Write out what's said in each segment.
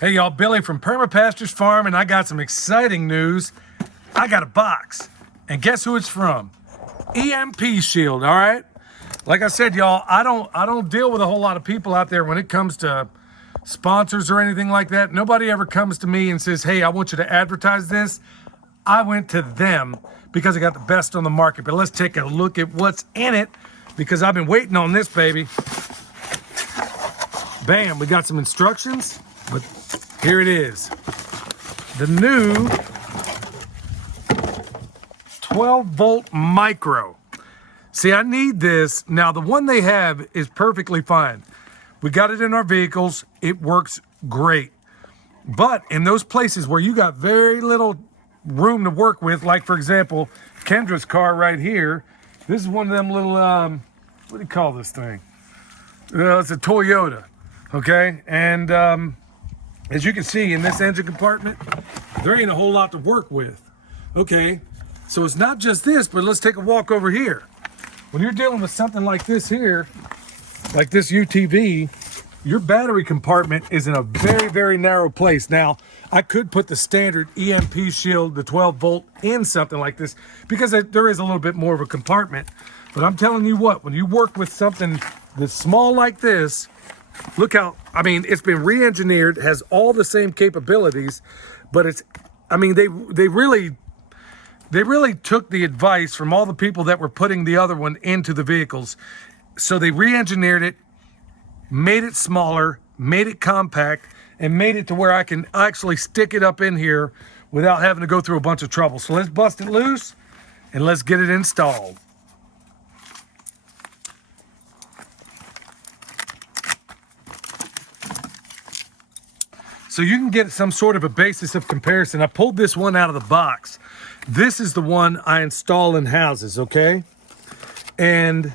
Hey y'all, Billy from Perma Pastures Farm, and I got some exciting news. I got a box, and guess who it's from? EMP Shield, all right? Like I said, y'all, I don't deal with a whole lot of people out there when it comes to sponsors or anything like that. Nobody ever comes to me and says, hey, I want you to advertise this. I went to them because I got the best on the market. But let's take a look at what's in it, because I've been waiting on this baby. Bam, we got some instructions, but here it is. The new 12-volt micro. See, I need this. Now, the one they have is perfectly fine. We got it in our vehicles. It works great. But in those places where you got very little room to work with, like, for example, Kendra's car right here, this is one of them little, what do you call this thing? It's a Toyota, okay? And as you can see in this engine compartment, there ain't a whole lot to work with. Okay, so it's not just this, but let's take a walk over here. When you're dealing with something like this here, like this UTV, your battery compartment is in a very, very narrow place. Now, I could put the standard EMP shield, the 12 volt, in something like this because there is a little bit more of a compartment. But I'm telling you what, when you work with something that's small like this, look how, I mean, it's been re-engineered, has all the same capabilities, but it's, I mean, they really took the advice from all the people that were putting the other one into the vehicles. So they re-engineered it, made it smaller, made it compact, and made it to where I can actually stick it up in here without having to go through a bunch of trouble. So let's bust it loose and let's get it installed. So you can get some sort of a basis of comparison. I pulled this one out of the box. This is the one I install in houses, okay? And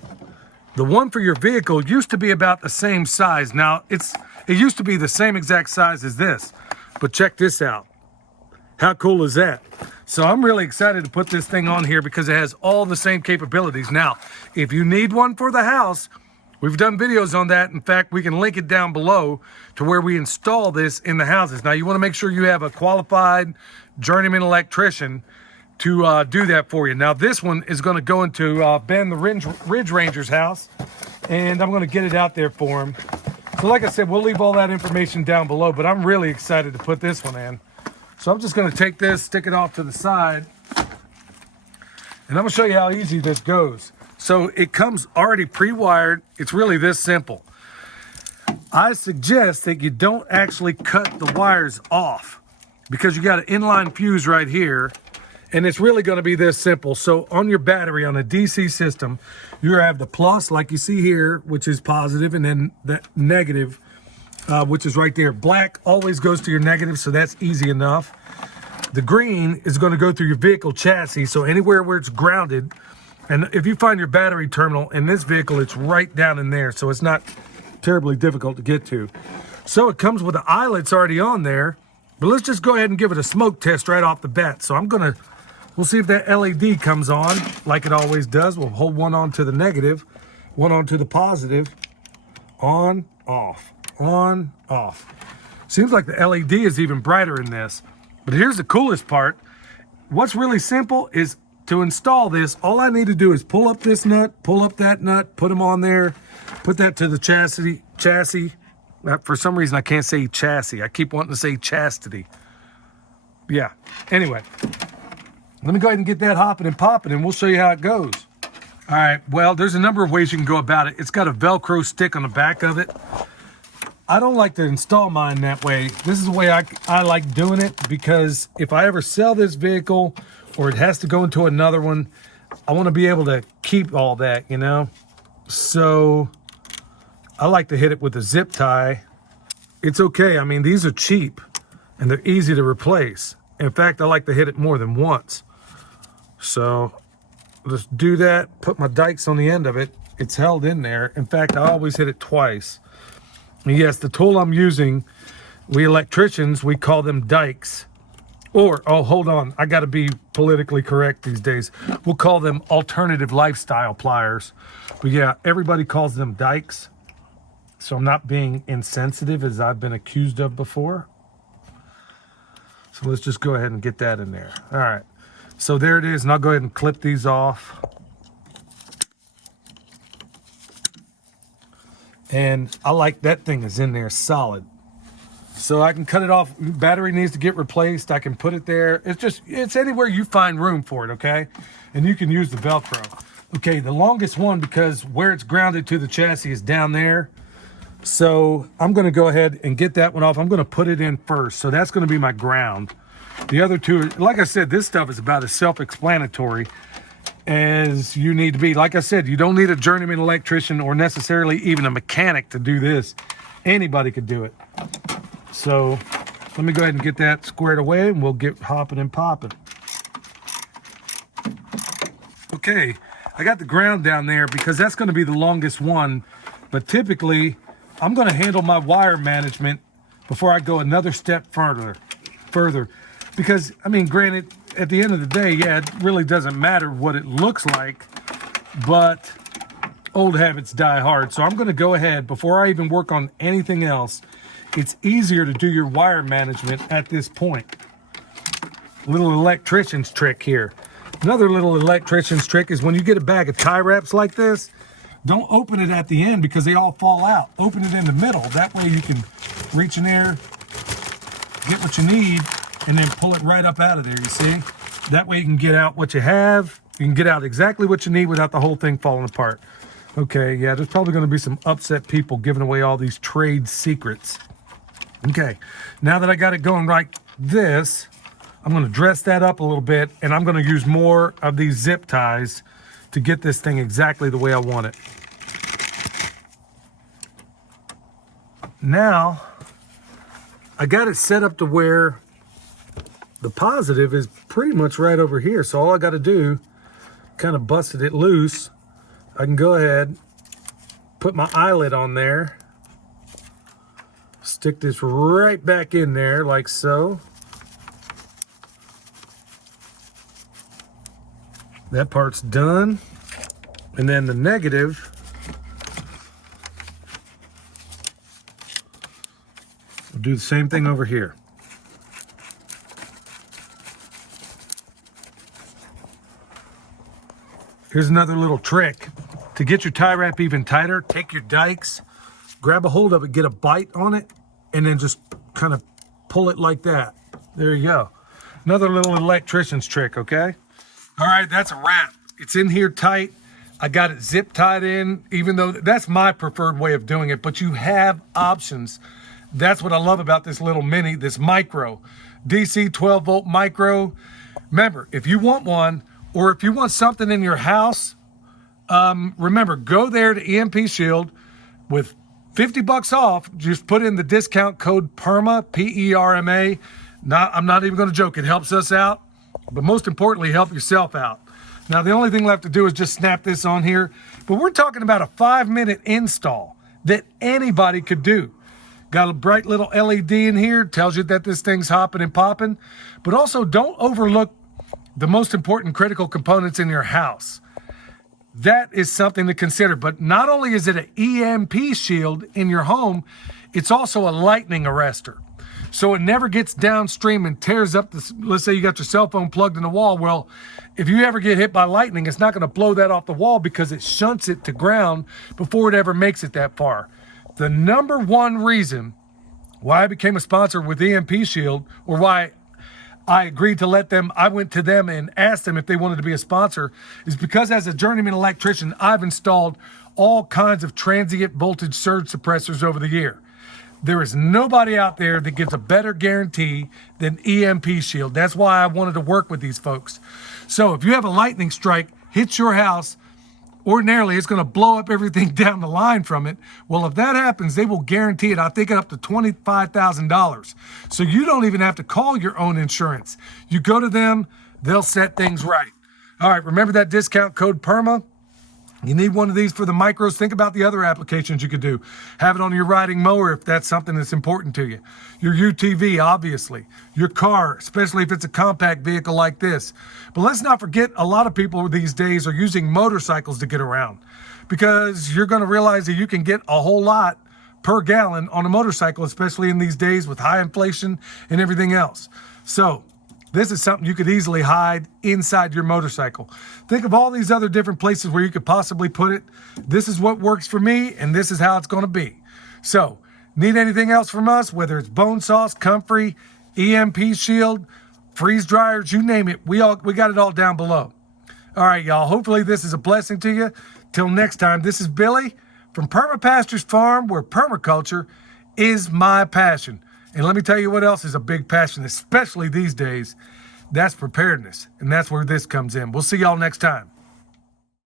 the one for your vehicle used to be about the same size. Now, it used to be the same exact size as this, but check this out. How cool is that? So I'm really excited to put this thing on here because it has all the same capabilities. Now, if you need one for the house, we've done videos on that. In fact, we can link it down below to where we install this in the houses. Now, you want to make sure you have a qualified journeyman electrician to do that for you. Now, this one is going to go into Ben the Ridge Ranger's house, and I'm going to get it out there for him. So like I said, we'll leave all that information down below, but I'm really excited to put this one in. So I'm just going to take this, stick it off to the side, and I'm going to show you how easy this goes. So it comes already pre-wired. It's really this simple. I suggest that you don't actually cut the wires off because you got an inline fuse right here, and it's really going to be this simple. So on your battery, on a DC system, you have the plus, like you see here, which is positive, and then the negative, which is right there. Black always goes to your negative, so that's easy enough. The green is going to go through your vehicle chassis, so anywhere where it's grounded. And if you find your battery terminal in this vehicle, it's right down in there, so it's not terribly difficult to get to. So it comes with the eyelets already on there, but let's just go ahead and give it a smoke test right off the bat. So we'll see if that LED comes on like it always does. We'll hold one on to the negative, one on to the positive, on, off, on, off. Seems like the LED is even brighter in this. But here's the coolest part. What's really simple is to install this, all I need to do is pull up this nut, pull up that nut, put them on there, put that to the chassis. For some reason, I can't say chassis. I keep wanting to say chastity. Yeah, anyway. Let me go ahead and get that hopping and popping, and we'll show you how it goes. All right, well, there's a number of ways you can go about it. It's got a Velcro stick on the back of it. I don't like to install mine that way. This is the way I like doing it, because if I ever sell this vehicle or it has to go into another one, I want to be able to keep all that, you know? So I like to hit it with a zip tie. It's okay. I mean, these are cheap and they're easy to replace. In fact, I like to hit it more than once. So just do that, put my dikes on the end of it. It's held in there. In fact, I always hit it twice. And yes, the tool I'm using, we electricians, we call them dikes. Or, oh, hold on, I gotta be politically correct these days. We'll call them alternative lifestyle pliers. But yeah, everybody calls them dikes. So I'm not being insensitive as I've been accused of before. So let's just go ahead and get that in there. All right, so there it is, and I'll go ahead and clip these off. And I like that thing is in there solid. So I can cut it off. Battery needs to get replaced. I can put it there. It's anywhere you find room for it, okay? And you can use the Velcro. Okay, the longest one, because where it's grounded to the chassis is down there. So I'm gonna go ahead and get that one off. I'm gonna put it in first. So that's gonna be my ground. The other two, like I said, this stuff is about as self-explanatory as you need to be. Like I said, you don't need a journeyman electrician or necessarily even a mechanic to do this. Anybody could do it. So let me go ahead and get that squared away and we'll get hopping and popping. Okay, I got the ground down there because that's going to be the longest one, but typically I'm going to handle my wire management before I go another step further. Because, I mean, granted, at the end of the day, yeah, it really doesn't matter what it looks like, but old habits die hard. So I'm going to go ahead, before I even work on anything else, it's easier to do your wire management at this point. Little electrician's trick here. Another little electrician's trick is when you get a bag of tie wraps like this, don't open it at the end because they all fall out. Open it in the middle. That way you can reach in there, get what you need, and then pull it right up out of there, you see? That way you can get out what you have. You can get out exactly what you need without the whole thing falling apart. Okay, yeah, there's probably gonna be some upset people giving away all these trade secrets. Okay, now that I got it going like this, I'm gonna dress that up a little bit and I'm gonna use more of these zip ties to get this thing exactly the way I want it. Now, I got it set up to where the positive is pretty much right over here. So all I gotta do, kind of busted it loose, I can go ahead, put my eyelet on there, stick this right back in there like so. That part's done. And then the negative, we'll do the same thing over here. Here's another little trick. To get your tie wrap even tighter, take your dikes, grab a hold of it, get a bite on it, and then just kind of pull it like that. There you go. Another little electrician's trick, okay? All right, that's a wrap. It's in here tight. I got it zip tied in, even though that's my preferred way of doing it, but you have options. That's what I love about this little mini, this micro, DC 12 volt micro. Remember, if you want one, or if you want something in your house, remember, go there to EMP Shield with 50 bucks off. Just put in the discount code PERMA, P-E-R-M-A. I'm not even gonna joke, it helps us out, but most importantly, help yourself out. Now, the only thing left to do is just snap this on here, but we're talking about a 5-minute install that anybody could do. Got a bright little LED in here, tells you that this thing's hopping and popping, but also don't overlook the most important critical components in your house. That is something to consider, but not only is it an EMP shield in your home, it's also a lightning arrestor. So it never gets downstream and tears up this. Let's say you got your cell phone plugged in the wall. Well, if you ever get hit by lightning, it's not gonna blow that off the wall because it shunts it to ground before it ever makes it that far. The number one reason why I became a sponsor with EMP Shield, or why I agreed to let them, I went to them and asked them if they wanted to be a sponsor, is because as a journeyman electrician, I've installed all kinds of transient voltage surge suppressors over the year. There is nobody out there that gives a better guarantee than EMP Shield. That's why I wanted to work with these folks. So if you have a lightning strike, hits your house, ordinarily it's gonna blow up everything down the line from it. Well, if that happens, they will guarantee it, I think up to $25,000. So you don't even have to call your own insurance. You go to them, they'll set things right. All right, remember that discount code PERMA? You need one of these for the micros. Think about the other applications you could do. Have it on your riding mower if that's something that's important to you. Your UTV, obviously. Your car, especially if it's a compact vehicle like this. But let's not forget, a lot of people these days are using motorcycles to get around, because you're going to realize that you can get a whole lot per gallon on a motorcycle, especially in these days with high inflation and everything else. So this is something you could easily hide inside your motorcycle. Think of all these other different places where you could possibly put it. This is what works for me, and this is how it's going to be. So, need anything else from us, whether it's bone sauce, comfrey, EMP shield, freeze dryers, you name it, we got it all down below. All right, y'all, hopefully this is a blessing to you. Till next time, this is Billy from Perma Pastures Farm, where permaculture is my passion. And let me tell you what else is a big passion, especially these days. That's preparedness. And that's where this comes in. We'll see y'all next time.